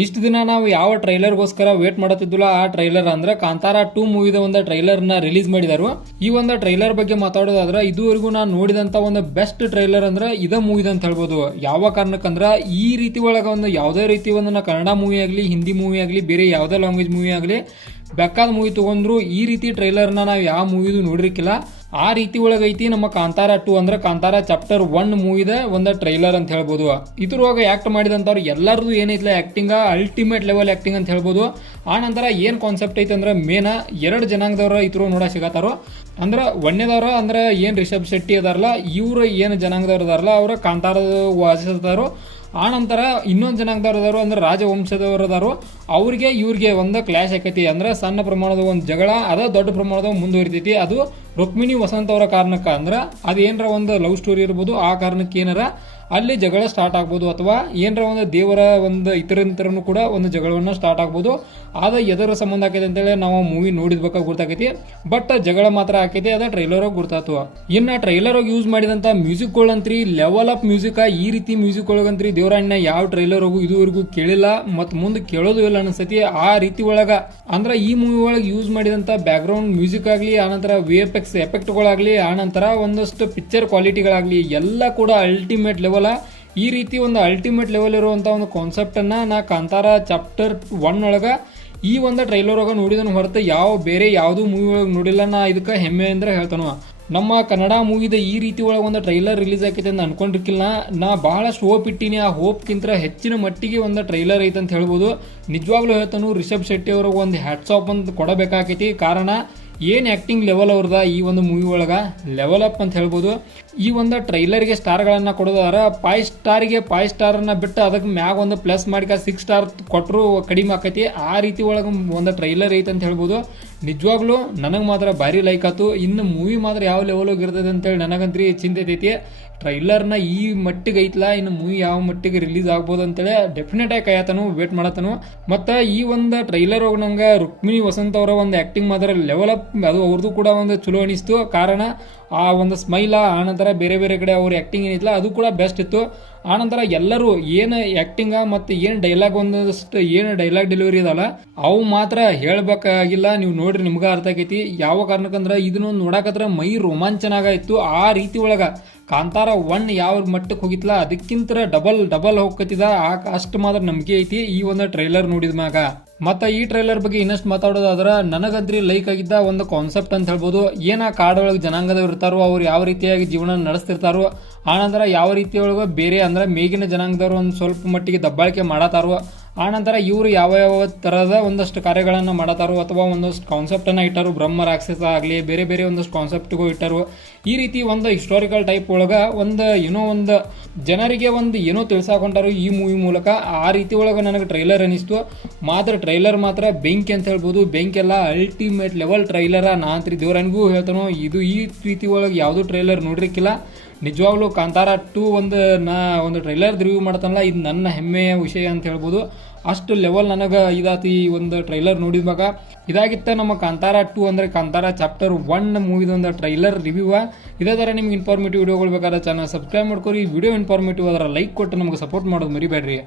ಇಷ್ಟು ದಿನ ನಾವು ಯಾವ ಟ್ರೈಲರ್ಗೋಸ್ಕರ ವೇಟ್ ಮಾಡತ್ತಿದ್ದಿಲ್ಲ ಆ ಟ್ರೈಲರ್ ಅಂದ್ರೆ ಕಾಂತಾರ 2 ಮೂವಿದ ಒಂದು ಟ್ರೈಲರ್ ನ ರಿಲೀಸ್ ಮಾಡಿದಾರು. ಈ ಒಂದು ಟ್ರೈಲರ್ ಬಗ್ಗೆ ಮಾತಾಡೋದಾದ್ರೆ ಇದುವರೆಗೂ ನಾನು ನೋಡಿದಂತ ಒಂದು ಬೆಸ್ಟ್ ಟ್ರೈಲರ್ ಅಂದ್ರೆ ಇದ ಮೂವಿದ ಅಂತ ಹೇಳ್ಬೋದು. ಯಾವ ಕಾರಣಕ್ಕಂದ್ರ ಈ ರೀತಿ ಒಳಗ ಒಂದು ಯಾವುದೇ ರೀತಿ ಒಂದು ಕನ್ನಡ ಮೂವಿ ಆಗಲಿ, ಹಿಂದಿ ಮೂವಿ ಆಗಲಿ, ಬೇರೆ ಯಾವುದೇ ಲ್ಯಾಂಗ್ವೇಜ್ ಮೂವಿ ಆಗಲಿ, ಬೇಕಾದ ಮೂವಿ ತಗೊಂಡ್ರು ಈ ರೀತಿ ಟ್ರೈಲರ್ನ ನಾವು ಯಾವ ಮೂವಿದು ನೋಡಿರ್ಕಿಲ್ಲ. ಆ ರೀತಿ ಒಳಗೈತಿ ನಮ್ಮ ಕಾಂತಾರ 2 ಅಂದ್ರೆ ಕಾಂತಾರ ಚಾಪ್ಟರ್ 1 ಮೂವಿದ ಒಂದು ಟ್ರೈಲರ್ ಅಂತ ಹೇಳ್ಬೋದು. ಇದ್ರೊಳಗೆ ಆಕ್ಟ್ ಮಾಡಿದಂಥವ್ರು ಎಲ್ಲರದು ಏನೈತಿಲ್ಲ ಆಕ್ಟಿಂಗ್ ಅಲ್ಟಿಮೇಟ್ ಲೆವೆಲ್ ಆಕ್ಟಿಂಗ್ ಅಂತ ಹೇಳ್ಬೋದು. ಆ ನಂತರ ಏನ್ ಕಾನ್ಸೆಪ್ಟ್ ಐತೆ ಅಂದ್ರೆ ಮೇನ 2 ಜನಾಂಗದವ್ರ ಇದ್ರ ನೋಡ ಸಿಗತ್ತಾರೋ. ಅಂದ್ರೆ ಒಂದೇದವ್ರ ಅಂದ್ರೆ ಏನ್ ರಿಷಬ್ ಶೆಟ್ಟಿ ಅದಾರಲ್ಲ ಇವ್ರು ಏನ್ ಜನಾಂಗದವ್ರು ಅದಾರಲ್ಲ ಅವ್ರ ಕಾಂತಾರ ವಾಸಿಸ್ತಾರೋ. ಆ ನಂತರ ಇನ್ನೊಂದು ಜನಾಂಗದವ್ರು ಅದಾರು ಅಂದ್ರೆ ರಾಜವಂಶದವ್ರು ಅದಾರು. ಅವ್ರಿಗೆ ಇವ್ರಿಗೆ ಒಂದು ಕ್ಲಾಶ್ ಆಕೈತಿ. ಅಂದ್ರೆ ಸಣ್ಣ ಪ್ರಮಾಣದ ಒಂದು ಜಗಳ ಅದ ದೊಡ್ಡ ಪ್ರಮಾಣದ ಮುಂದುವರಿತೈತಿ. ಅದು ರುಕ್ಮಿಣಿ ವಸಂತ ಅವರ ಕಾರಣಕ್ಕ ಅಂದ್ರೆ ಅದೇನರ ಒಂದು ಲವ್ ಸ್ಟೋರಿ ಇರ್ಬೋದು. ಆ ಕಾರಣಕ್ಕೆ ಏನಾರ ಅಲ್ಲಿ ಜಗಳ ಸ್ಟಾರ್ಟ್ ಆಗ್ಬೋದು, ಅಥವಾ ಏನರ ಒಂದು ದೇವರ ಒಂದು ಇತರನು ಕೂಡ ಒಂದು ಜಗಳವನ್ನ ಸ್ಟಾರ್ಟ್ ಆಗ್ಬೋದು. ಅದ ಎದರ ಸಂಬಂಧ ಆಕೈತಿ ಅಂತೇಳಿ ನಾವು ಮೂವಿ ನೋಡಿದ್ಬೇಕಾಗ ಗೊತ್ತಾಕೈತಿ. ಬಟ್ ಜಗಳ ಮಾತ್ರ ಆಕೈತಿ, ಅದ ಟ್ರೈಲರ್ ಗೊತ್ತಾತು. ಇನ್ನ ಟ್ರೈಲರ್ ಯೂಸ್ ಮಾಡಿದಂತ ಮ್ಯೂಸಿಕ್ ಗಳಂತ್ರಿ ಲೆವೆಲ್ ಅಪ್ ಮ್ಯೂಸಿಕ್. ಈ ರೀತಿ ಮ್ಯೂಸಿಕ್ ಒಳಗಂತ್ರಿ ದೇವರಾಣ್ಣ ಯಾವ ಟ್ರೈಲರ್ ಇದುವರೆಗೂ ಕೇಳಿಲ್ಲ, ಮತ್ ಮುಂದೆ ಕೇಳೋದು ಇಲ್ಲ ಅನ್ಸತಿ. ಆ ರೀತಿ ಒಳಗ ಅಂದ್ರೆ ಈ ಮೂವಿ ಒಳಗೆ ಯೂಸ್ ಮಾಡಿದಂತ ಬ್ಯಾಕ್ ಗ್ರೌಂಡ್ ಮ್ಯೂಸಿಕ್ ಆಗ್ಲಿ, ಆನಂತರ VFX ಎಫೆಕ್ಟ್ಗಳಾಗ್ಲಿ, ಆನಂತರ ಒಂದಷ್ಟು ಪಿಕ್ಚರ್ ಕ್ವಾಲಿಟಿಗಳಾಗ್ಲಿ ಎಲ್ಲ ಕೂಡ ಅಲ್ಟಿಮೇಟ್ ಲೆವೆಲ್. ಈ ರೀತಿ ಒಂದು ಅಲ್ಟಿಮೇಟ್ ಲೆವೆಲ್ ಇರುವಂತ ಒಂದು ಕಾನ್ಸೆಪ್ಟ್ ಅನ್ನ ನಾ ಕಾಂತಾರ ಚಾಪ್ಟರ್ 1 ಒಳಗ ಈ ಒಂದು ಟ್ರೈಲರ್ ಒಳಗ ನೋಡಿದನು ಹೊರತು ಬೇರೆ ಯಾವ್ದು ಮೂವಿ ಒಳಗೆ ನೋಡಿಲ್ಲ. ನಾ ಇದಕ್ಕೆ ಹೆಮ್ಮೆ ಅಂದ್ರೆ ಹೇಳ್ತಾನ. ನಮ್ಮ ಕನ್ನಡ ಮೂವಿದ ಈ ರೀತಿ ಒಳಗೆ ಒಂದು ಟ್ರೈಲರ್ ರಿಲೀಸ್ ಆಕೈತೆ ಅಂತ ಅನ್ಕೊಂಡಿರ್ಕಿಲ್ಲ. ನಾ ಬಹಳಷ್ಟು ಹೋಪ್ ಇಟ್ಟಿನಿ. ಆ ಹೋಪ್ಗಿಂತ ಹೆಚ್ಚಿನ ಮಟ್ಟಿಗೆ ಒಂದು ಟ್ರೈಲರ್ ಐತೆ ಅಂತ ಹೇಳ್ಬೋದು. ನಿಜವಾಗ್ಲೂ ಹೇಳ್ತಾನು ರಿಷಬ್ ಶೆಟ್ಟಿ ಅವ್ರಿಗೆ ಒಂದು ಹ್ಯಾಟ್ಸ್ ಆಫ್ ಅಂತ ಕೊಡಬೇಕಾಕೈತಿ. ಕಾರಣ ಏನ್ ಆಕ್ಟಿಂಗ್ ಲೆವೆಲ್ ಅವ್ರದ ಈ ಒಂದು ಮೂವಿ ಒಳಗ ಲೆವೆಲ್ ಅಪ್ ಅಂತ ಹೇಳ್ಬೋದು. ಈ ಒಂದು ಟ್ರೈಲರ್ಗೆ ಸ್ಟಾರ್ಗಳನ್ನ ಕೊಡೋದಾರ 5 ಸ್ಟಾರ್ಗೆ 5 ಸ್ಟಾರನ್ನ ಬಿಟ್ಟು ಅದಕ್ಕೆ ಮ್ಯಾಗ ಒಂದು ಪ್ಲಸ್ ಮಾಡಿ 6 ಸ್ಟಾರ್ ಕೊಟ್ಟರು ಕಡಿಮೆ ಆಕೈತಿ. ಆ ರೀತಿ ಒಳಗೆ ಒಂದು ಟ್ರೈಲರ್ ಐತೆ ಅಂತ ಹೇಳ್ಬೋದು. ನಿಜವಾಗ್ಲೂ ನನಗೆ ಮಾತ್ರ ಭಾರಿ ಲೈಕ್ ಆಯ್ತು. ಇನ್ನು ಮೂವಿ ಮಾತ್ರ ಯಾವ ಲೆವೆಲ್ ಇರ್ತದೆ ಅಂತೇಳಿ ನನಗಂತ್ರಿ ಚಿಂತೆ ಐತಿ. ಟ್ರೈಲರ್ನ ಈ ಮಟ್ಟಿಗೆ ಐತ್ಲಾ, ಇನ್ನು ಮೂವಿ ಯಾವ ಮಟ್ಟಿಗೆ ರಿಲೀಸ್ ಆಗ್ಬೋದು ಅಂತೇಳಿ ಡೆಫಿನೆಟ್ ಆಗಿ ಕಾಯತನು, ವೇಟ್ ಮಾಡತನು. ಮತ್ತು ಈ ಒಂದು ಟ್ರೈಲರ್ ಹೋಗಿ ನಂಗೆ ರುಕ್ಮಿಣಿ ವಸಂತ್ ಅವರ ಒಂದು ಆ್ಯಕ್ಟಿಂಗ್ ಮಾತ್ರ ಲೆವೆಲ್ ಅಪ್. ಅದು ಅವ್ರದ್ದು ಕೂಡ ಒಂದು ಚಲೋ ಅನಿಸ್ತು. ಕಾರಣ ಆ ಒಂದು ಸ್ಮೈಲ, ಆನಂತರ ಬೇರೆ ಬೇರೆ ಕಡೆ ಅವ್ರ ಆ್ಯಕ್ಟಿಂಗ್ ಏನಿತ್ತಲ್ಲ ಅದು ಕೂಡ ಬೆಸ್ಟ್ ಇತ್ತು. ಆನಂತರ ಎಲ್ಲರೂ ಏನು ಆ್ಯಕ್ಟಿಂಗ ಮತ್ತು ಏನು ಡೈಲಾಗ್ ಒಂದಷ್ಟು ಏನು ಡೈಲಾಗ್ ಡೆಲಿವರಿ ಇದಲ್ಲ ಅವು ಮಾತ್ರ ಹೇಳಬೇಕಾಗಿಲ್ಲ. ನೀವು ನೋಡ್ರಿ ನಿಮ್ಗೆ ಅರ್ಥ ಆಕೈತಿ. ಯಾವ ಕಾರಣಕ್ಕಂದ್ರೆ ಇದನ್ನೊಂದು ನೋಡಕತ್ರ ಮೈ ರೋಮಾಂಚನ ಇತ್ತು. ಆ ರೀತಿ ಒಳಗ ಕಾಂತಾರ 1 ಯಾವ ಮಟ್ಟಕ್ಕೆ ಹೋಗಿತ್ತಲ್ಲ ಅದಕ್ಕಿಂತ ಡಬಲ್ ಹೋಗ್ಕತ್ತಿದ. ಅಷ್ಟು ಮಾತ್ರ ನಂಬಿಕೆ ಐತಿ ಈ ಒಂದು ಟ್ರೈಲರ್ ನೋಡಿದ ಮ್ಯಾಗ. ಮತ್ತೆ ಈ ಟ್ರೈಲರ್ ಬಗ್ಗೆ ಇನ್ನಷ್ಟು ಮಾತಾಡೋದಾದ್ರೆ ನನಗಂತ್ರಿ ಲೈಕ್ ಆಗಿದ್ದ ಒಂದು ಕಾನ್ಸೆಪ್ಟ್ ಅಂತ ಹೇಳ್ಬೋದು. ಏನ ಕಾಡೊಳಗೆ ಜನಾಂಗದವ್ರು ಇರ್ತಾರೋ ಅವ್ರು ಯಾವ ರೀತಿಯಾಗಿ ಜೀವನ ನಡೆಸ್ತಿರ್ತಾರೋ, ಆನಂತರ ಯಾವ ರೀತಿಯೊಳಗೆ ಬೇರೆ ಅಂದ್ರೆ ಮೇಗಿನ ಜನಾಂಗದವ್ರು ಒಂದು ಸ್ವಲ್ಪ ಮಟ್ಟಿಗೆ ದಬ್ಬಾಳಿಕೆ ಮಾಡತಾರೋ, ಆನಂತರ ಇವರು ಯಾವ ತರಹದ ಒಂದಷ್ಟು ಕಾರ್ಯಗಳನ್ನು ಮಾಡತಾರೋ ಅಥವಾ ಒಂದಷ್ಟು ಕಾನ್ಸೆಪ್ಟ್ ಅನ್ನ ಇಟ್ಟರು. ಬ್ರಹ್ಮ ರಾಕ್ಷಸ ಆಗಲಿ ಬೇರೆ ಬೇರೆ ಒಂದಷ್ಟು ಕಾನ್ಸೆಪ್ಟ್ಗಳು ಇಟ್ಟರು. ಈ ರೀತಿ ಒಂದು ಹಿಸ್ಟಾರಿಕಲ್ ಟೈಪ್ ಒಳಗ ಒಂದು ಜನರಿಗೆ ಏನೋ ತಿಳ್ಸಾಕೊಂಡಾರು ಈ ಮೂವಿ ಮೂಲಕ. ಆ ರೀತಿ ಒಳಗೆ ನನಗೆ ಟ್ರೈಲರ್ ಅನಿಸ್ತು. ಟ್ರೈಲರ್ ಮಾತ್ರ ಬೆಂಕಿ ಅಂತ ಹೇಳ್ಬೋದು. ಬೆಂಕಿ ಎಲ್ಲ ಅಲ್ಟಿಮೇಟ್ ಲೆವೆಲ್ ಟ್ರೈಲರ. ನಾಂತ್ರಿ ದೇವರನಿಗೂ ಹೇಳ್ತಾನೋ ಇದು ಈ ರೀತಿ ಒಳಗೆ ಯಾವುದೂ ಟ್ರೈಲರ್ ನೋಡಿರ್ಕಿಲ್ಲ. ನಿಜವಾಗ್ಲೂ ಕಾಂತಾರ 2 ಒಂದು ಟ್ರೈಲರ್ ರಿವ್ಯೂ ಮಾಡ್ತಾನಲ್ಲ, ಇದು ನನ್ನ ಹೆಮ್ಮೆಯ ವಿಷಯ ಅಂತ ಹೇಳ್ಬೋದು. ಅಷ್ಟು ಲೆವೆಲ್ ನನಗೆ ಇದಾತಿ ಈ ಒಂದು ಟ್ರೈಲರ್ ನೋಡಿದಾಗ. ಇದಾಗಿತ್ತ ನಮ್ಮ ಕಾಂತಾರ 2 ಅಂದ್ರೆ ಕಾಂತಾರ ಚಾಪ್ಟರ್ 1 ಮೂವಿದ ಒಂದು ಟ್ರೈಲರ್ ರಿವ್ಯೂ. ಇದೇ ಥರ ನಿಮ್ಗೆ ಇನ್ಫಾರ್ಮೇಟಿವ್ ವಿಡಿಯೋಗಳು ಬೇಕಾದ್ರೆ ಚಾನಲ್ ಸಬ್ಸ್ಕ್ರೈಬ್ ಮಾಡ್ಕೊರಿ. ವಿಡಿಯೋ ಇನ್ಫಾರ್ಮೇಟಿವ್ ಅದರ ಲೈಕ್ ಕೊಟ್ಟು ನಮಗೆ ಸಪೋರ್ಟ್ ಮಾಡೋದು ಮರಿಬೇಡ್ರಿ.